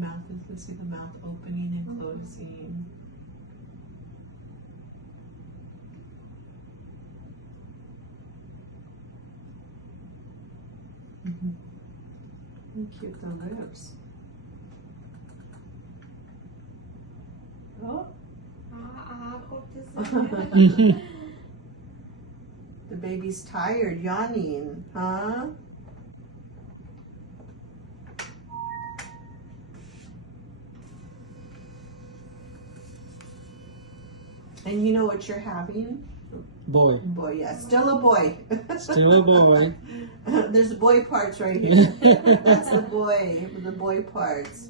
mouth is. Let's see the mouth opening and closing. And cute the lips. Oh. The baby's tired, yawning, huh? And you know what you're having? Boy. Boy, yeah. Still a boy. Still a boy. There's boy parts right here. That's the boy parts.